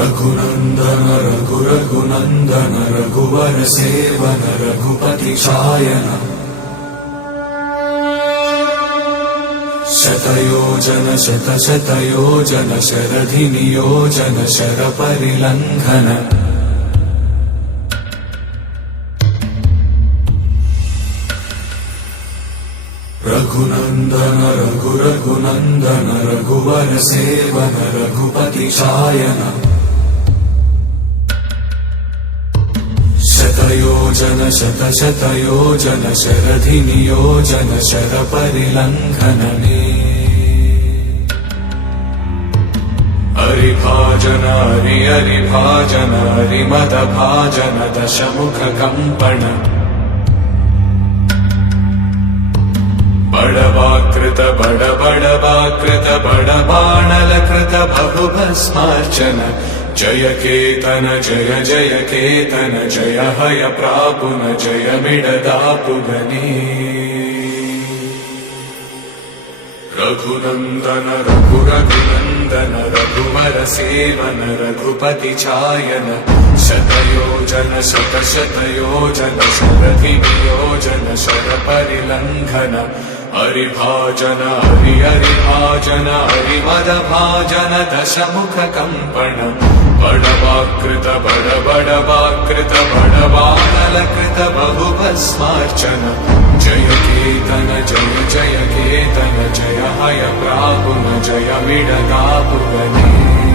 रघुनन्दन रघुनन्दन रघुवर seven Raghupati चायन शतयोजन शतशतयोजन शरधि नियोजन शरपरिलङ्घन रघुनन्दन रघुनन्दन रघुवर seven Raghupati चायन शतयोजन शतशतयोजन शरधि नियोजन शरपरिलङ्घनने हरिभाजन हरिभाजन हरिमदभाजन दशमुख कम्पण बड़वाकृत बड़वाकृत बड़बाणलकृत बहुभस्मार्चन जय केतन जय जय केतन जय हय प्रापुन जय मिडदापुगने रघुनन्दन रघुनन्दन रघुवर सेवन रघुपति चायन शतयोजन शतशतयोजन शरधि नियोजन शरपरिलङ्घन हरिभाजन हरिभाजन हरिमदभाजन दशमुख कम्पण बड़वाकृत बड़वाकृत बड़बाणलकृत बहुभस्मार्चन जय केतन जय जय केतन जय हय प्रापुन जय मिडदापुगने